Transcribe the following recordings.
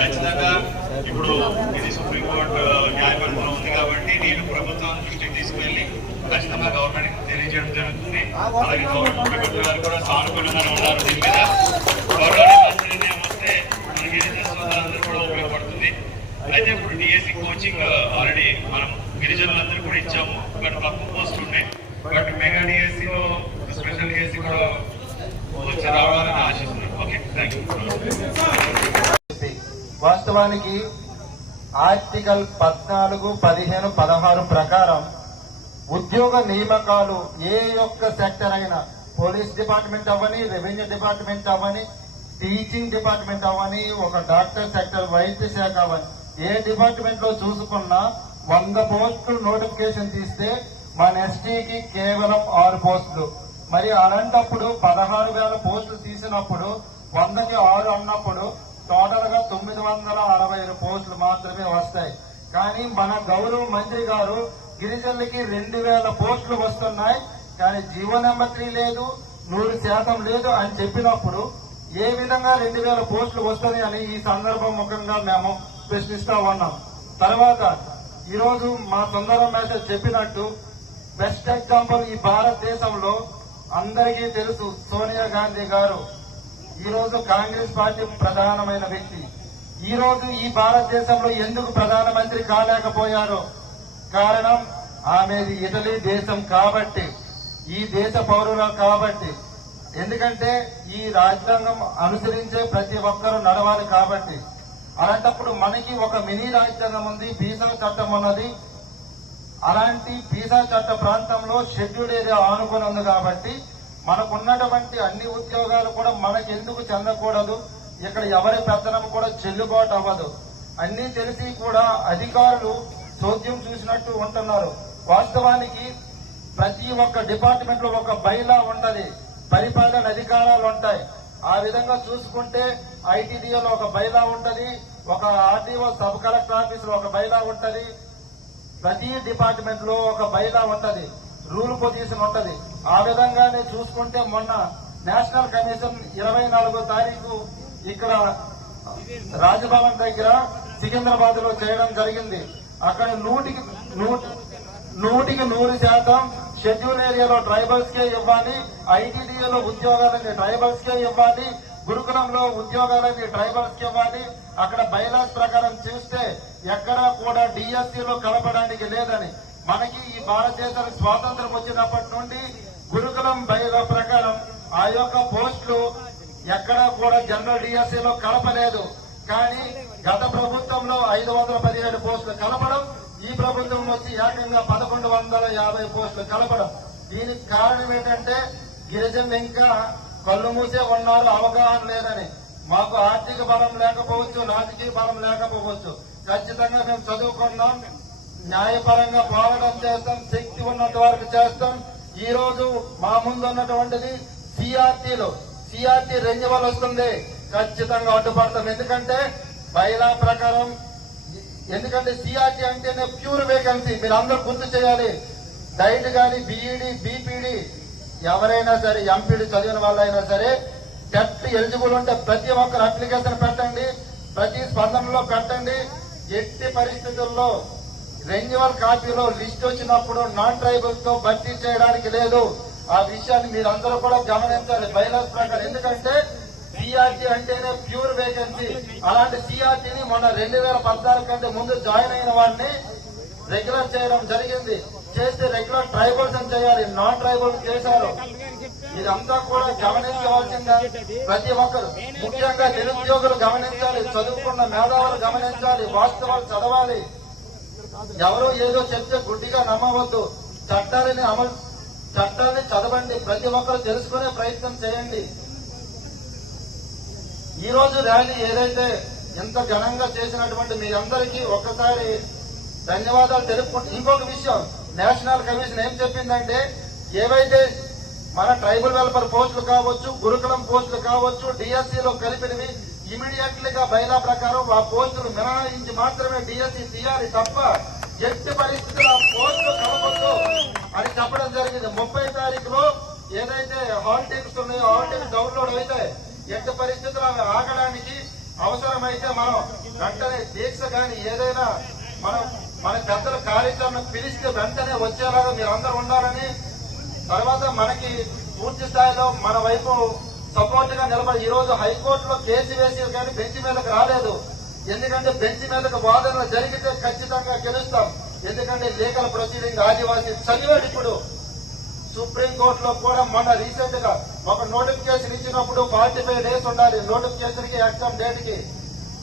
ఖచ్చితంగా ఇప్పుడు ఇది సుప్రీంకోర్టు న్యాయపరిధిలో ఉంది కాబట్టి నేను ప్రభుత్వం దృష్టికి తీసుకువెళ్ళి ఖచ్చితంగా గవర్నమెంట్ తెలియజేయడం జరుగుతుంది. అలాగే గవర్నమెంట్ గారు కూడా సానుకూలంగా ఉన్నారు దీని మీద. గవర్నమెంట్ నిర్ణయం వస్తే మనకి గిరిజన సోదరులందరూ కూడా ఉపయోగపడుతుంది. అయితే ఇప్పుడు డిఎస్సి కోచింగ్ ఆల్రెడీ మనం గిరిజనులందరూ కూడా ఇచ్చాము. కానీ తక్కువ వాస్తవానికి ఆర్టికల్ పద్నాలుగు పదిహేను పదహారు ప్రకారం ఉద్యోగ నియామకాలు ఏ యొక్క సెక్టర్ అయినా పోలీస్ డిపార్ట్మెంట్ అవ్వని రెవెన్యూ డిపార్ట్మెంట్ అవ్వని టీచింగ్ డిపార్ట్మెంట్ అవ్వని ఒక డాక్టర్ సెక్టర్ వైద్య శాఖ అవ్వని ఏ డిపార్ట్మెంట్లో చూసుకున్నా వంద పోస్టులు నోటిఫికేషన్ తీస్తే మన ఎస్టీకి కేవలం ఆరు పోస్టులు. మరి అలాంటప్పుడు పదహారు వేల పోస్టులు తీసినప్పుడు వందకి ఆరు అన్నప్పుడు టోటల్గా తొమ్మిది వందల అరవై ఐదు పోస్టులు మాత్రమే వస్తాయి. కానీ మన గౌరవ మంత్రి గారు గిరిజనులకి రెండు వేల పోస్టులు వస్తున్నాయి. కానీ జీవో నెంబర్ త్రీ లేదు నూరు శాతం లేదు అని చెప్పినప్పుడు ఏ విధంగా రెండు వేల పోస్టులు వస్తాయి అని ఈ సందర్భం ముఖంగా మేము ప్రశ్నిస్తా ఉన్నాం. తర్వాత ఈరోజు మా సుందరం మేష చెప్పినట్టు బెస్ట్ ఎగ్జాంపుల్ ఈ భారతదేశంలో అందరికీ తెలుసు సోనియా గాంధీ గారు. ఈ రోజు కాంగ్రెస్ పార్టీ ప్రధానమైన వ్యక్తి. ఈ రోజు ఈ భారతదేశంలో ఎందుకు ప్రధానమంత్రి కాలేకపోయారో కారణం ఆమెది ఇటలీ దేశం కాబట్టి ఈ దేశ పౌరులు కాబట్టి. ఎందుకంటే ఈ రాజ్యాంగం అనుసరించే ప్రతి ఒక్కరూ నడవాలి కాబట్టి. అలాంటప్పుడు మనకి ఒక మినీ రాజ్యాంగం ఉంది పీసా చట్టం ఉన్నది. అలాంటి పీసా చట్ట ప్రాంతంలో షెడ్యూల్ ఏరియా ఆనుకొని ఉంది కాబట్టి మనకున్నటువంటి అన్ని ఉద్యోగాలు కూడా మనకెందుకు చెందకూడదు? ఇక్కడ ఎవరి పెత్తనం కూడా చెల్లుబాటు అవ్వదు. అన్ని తెలిసి కూడా అధికారులు చోద్యం చూసినట్టు ఉంటున్నారు. వాస్తవానికి ప్రతి ఒక్క డిపార్ట్మెంట్లో ఒక బైలా ఉంటది. పరిపాలన అధికారాలు ఉంటాయి. ఆ విధంగా చూసుకుంటే ఐటీడీఏలో ఒక బైలా ఉంటది ఒక ఆర్టీఓ సబ్ కలెక్టర్ ఆఫీస్లో ఒక బైలా ఉంటది ప్రతి డిపార్ట్మెంట్లో ఒక బైలా ఉంటది. రూల్ పొజిషన్ ఉంటది. ఆ విధంగానే చూసుకుంటే మొన్న నేషనల్ కమిషన్ ఇరవై నాలుగో తారీఖు ఇక్కడ రాజభవన్ దగ్గర సికింద్రాబాద్లో చేయడం జరిగింది. అక్కడ నూటికి నూటికి నూరు శాతం షెడ్యూల్ ఏరియాలో ట్రైబల్స్ కే ఇవ్వాలి ఐటీడీఏలో ఉద్యోగాలని ట్రైబల్స్ కే ఇవ్వాలి గురుకులంలో ఉద్యోగాలన్నీ ట్రైబల్స్కి ఇవ్వాలి. అక్కడ బైలాస్ ప్రకారం చూస్తే ఎక్కడా కూడా డిఎస్సీలో కలపడానికి లేదని మనకి ఈ భారతదేశానికి స్వాతంత్రం వచ్చినప్పటి నుండి గురుకులం బైలా ప్రకారం ఆ యొక్క పోస్టులు ఎక్కడా కూడా జనరల్ డిఎస్సీలో కలపలేదు. కానీ గత ప్రభుత్వంలో ఐదు వందల పదిహేడు పోస్టులు కలపడం ఈ ప్రభుత్వం వచ్చి ఏకంగా పదకొండు వందల యాభై పోస్టులు కలపడం. దీనికి కారణం ఏంటంటే గిరిజనులు ఇంకా కళ్ళు మూసే ఉన్నారు అవగాహన లేదని. మాకు ఆర్థిక బలం లేకపోవచ్చు రాజకీయ బలం లేకపోవచ్చు. ఖచ్చితంగా మేము చదువుకున్నాం న్యాయపరంగా పోరాటం చేస్తాం శక్తి ఉన్నంత వరకు చేస్తాం. ఈ రోజు మా ముందు ఉన్నటువంటిది సిఆర్టీలు. సిఆర్టీ రెన్యువల్ వస్తుంది. ఖచ్చితంగా అడ్డుపడతాం. ఎందుకంటే బయలా ప్రకారం ఎందుకంటే సిఆర్టీ అంటేనే ప్యూర్ వేకెన్సీ. మీరు అందరూ గుర్తు చేయాలి. డైట్ కానీ బీఈడి బీపీడి ఎవరైనా సరే ఎంపీడి చదివిన వాళ్ళైనా సరే టెట్ ఎలిజిబుల్ ఉంటే ప్రతి ఒక్కరు అప్లికేషన్ పెట్టండి. ప్రతి స్పందనలో పెట్టండి. ఎట్టి పరిస్థితుల్లో రెన్యువల్ కాపీలో లిస్ట్ వచ్చినప్పుడు నాన్ ట్రైబల్తో భర్తీ చేయడానికి లేదు. ఆ విషయాన్ని మీరందరూ కూడా గమనించాలి. బైలాస్ ప్రకారం ఎందుకంటే సిఆర్టీ అంటేనే ప్యూర్ వేకెన్సీ. అలాంటి సిఆర్టీని మొన్న రెండు వేల పద్నాలుగు కంటే ముందు జాయిన్ అయిన వాడిని రెగ్యులర్ చేయడం జరిగింది. చేస్తే రెగ్యులర్ ట్రైబల్స్ అని చేయాలి. నాన్ ట్రైబల్స్ చేశారు. ఇదంతా కూడా గమనించవలసిందా. ప్రతి ఒక్కరు ముఖ్యంగా నిరుద్యోగులు గమనించాలి. చదువుకున్న మేధావులు గమనించాలి. వాస్తవాలు చదవాలి. ఎవరో ఏదో చెప్తే గుడ్డిగా నమ్మవద్దు. చట్టాలని అమలు చట్టాన్ని చదవండి. ప్రతి ఒక్కరు తెలుసుకునే ప్రయత్నం చేయండి. ఈ రోజు ర్యాలీ ఏదైతే ఎంత ఘనంగా చేసినటువంటి మీ అందరికీ ఒక్కసారి ధన్యవాదాలు తెలుపుకుంటూ ఇంకొక విషయం నేషనల్ కమిషన్ ఏం చెప్పిందంటే ఏవైతే మన ట్రైబల్ వెల్ఫేర్ పోస్టులు కావచ్చు గురుకులం పోస్టులు కావచ్చు డిఎస్సీలో కలిపినవి ఇమీడియట్గా బైలా ప్రకారం ఆ పోస్టులు మినహాయించి మాత్రమే డిఎస్సి తీయాలి తప్ప ఎట్టి పరిస్థితుల్లో ఆ పోస్టులు అని చెప్పడం జరిగింది. ముప్పై తారీఖులో ఏదైతే హాల్ టికెట్స్ ఉన్నాయో హాల్ టికెట్ డౌన్లోడ్ అయితే ఎట్టి పరిస్థితులు అవి ఆగడానికి అవసరమైతే మనం వెంటనే దీక్ష గాని ఏదైనా మనం మన పెద్దల కార్యక్రమం పిలిస్తే వెంటనే వచ్చేలాగా మీరు ఉండాలని తర్వాత మనకి పూర్తి స్థాయిలో మన వైపు సపోర్ట్గా నిలబడి ఈ రోజు హైకోర్టులో కేసు వేసి కానీ బెంచ్ మీదకు రాలేదు. ఎందుకంటే బెంచ్ మీదకు వాదనలు జరిగితే ఖచ్చితంగా గెలుస్తాం. ఎందుకంటే లీగల్ ప్రొసీడింగ్ ఆదివాసీ చదివాడు ఇప్పుడు. సుప్రీం కోర్టులో కూడా మొన్న రీసెంట్గా ఒక నోటిఫికేషన్ ఇచ్చినప్పుడు ఫార్టీ ఫైవ్ డేస్ ఉండాలి నోటిఫికేషన్కి ఎగ్జామ్ డేట్కి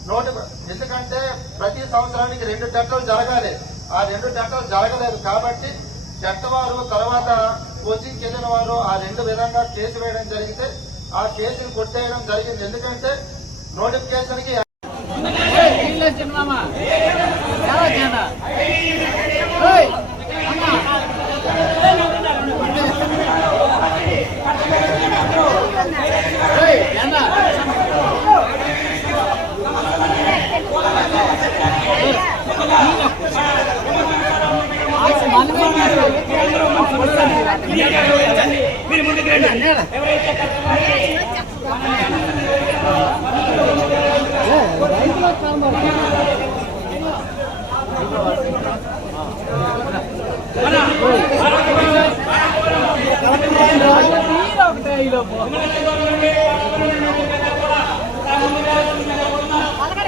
నోటి ఎందుకంటే ప్రతి సంవత్సరానికి రెండు టెట్టలు జరగాలి. ఆ రెండు టెట్టలు జరగలేదు కాబట్టి చెట్టవారు తర్వాత కోచింగ్ చెందిన వారు ఆ రెండు విధంగా కేసు వేయడం జరిగితే ఆ కేసును కొట్టేయడం జరిగింది. ఎందుకంటే నోటిఫికేషన్ మీరు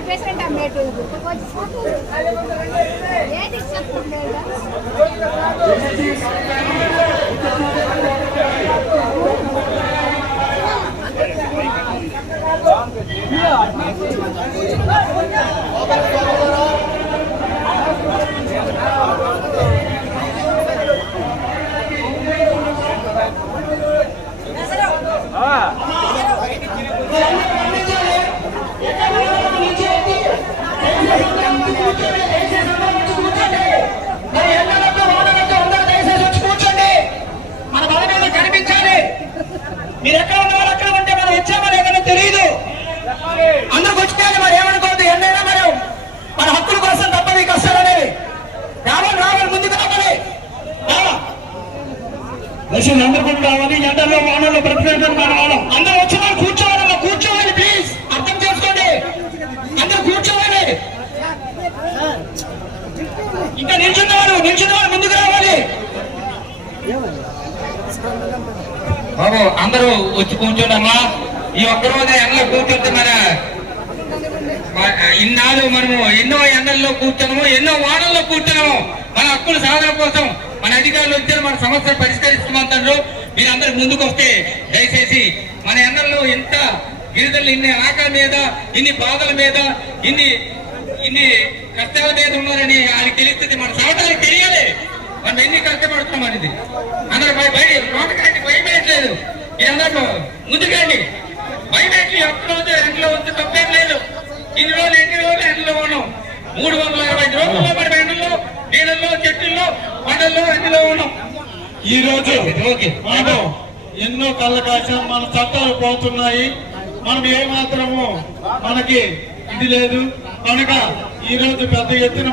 ముందుకు రండి వాళ్ళకాడ ప్రెసిడెంట్ అమ్మేటు ఏంటి చెప్తుంది మరి ఎండలతో వానలతో అందరూ దయచేసి వచ్చి కూర్చోండి మన బలమేదో కనిపించాలి మీరు ఎక్కడ ఉన్న వాళ్ళు అక్కడ ఉంటే మనం ఇచ్చామో లేదని తెలియదు అందరికి వచ్చిపోయాలి మరి ఏమనుకోవద్దు ఎండైనా మనం మన హక్కుల కోసం తప్పది ఈ కష్టాలనేవి రావాలి రావాలి ముందుకు రావాలి రా. దర్శనం అందరూ కూడా రావాలి ఎండల్లో వానల్లో ప్రతినిధులు రావాలి అందరూ వచ్చి మనం కూర్చోవాలి కూర్చోవాలి ప్లీజ్ అర్థం చేసుకోండి అందరూ కూర్చోవాలి ఇంకా నిల్చున్నవారు నిల్చున్నవారు ముందుకు రావాలి బాబు అందరూ వచ్చి కూర్చోండమ్మా ఈ ఒక్క రోజు ఎండలో కూర్చుంటే మన ఇన్నాళ్ళు మనము ఎన్నో ఎండల్లో కూర్చున్నాము ఎన్నో వానల్లో కూర్చున్నాము. మన హక్కుల సాధన కోసం మన అధికారులు వచ్చి మన సమస్యలు పరిష్కరిస్తామంటారు మీరందరూ ముందుకు వస్తే దయచేసి మన ఎండల్లో ఇంత గిరిజనులు ఇన్ని ఆకల మీద ఇన్ని బాధల మీద ఇన్ని ఇన్ని కష్టాల మీద ఉన్నారని వాళ్ళకి తెలుస్తుంది మన సవటానికి తెలియాలి. మనం ఎన్ని కష్టపడుతున్నాం అనేది. అందరూ బయట బయ నోటకానికి భయం లేదు. మీరందరూ ముందుకండి వేసి ఒక్క రోజు ఎండలో ఉంటే తప్పేం లేదు. ఇన్ని రోజులు ఎన్ని రోజులు ఎండలో ఉన్నాం? మూడు వందల అరవై ఐదు రోజుల్లో మనం ఎండల్లో నీళ్ళల్లో చెట్టుల్లో పంటల్లో ఎండలో ఉన్నాం. ఈ రోజు మనం ఎన్నో కళ్ళ కాసాం మన చట్టాలు పోతున్నాయి. మనం ఏమాత్రము మనకి ఇది లేదు. కనుక ఈ రోజు పెద్ద ఎత్తున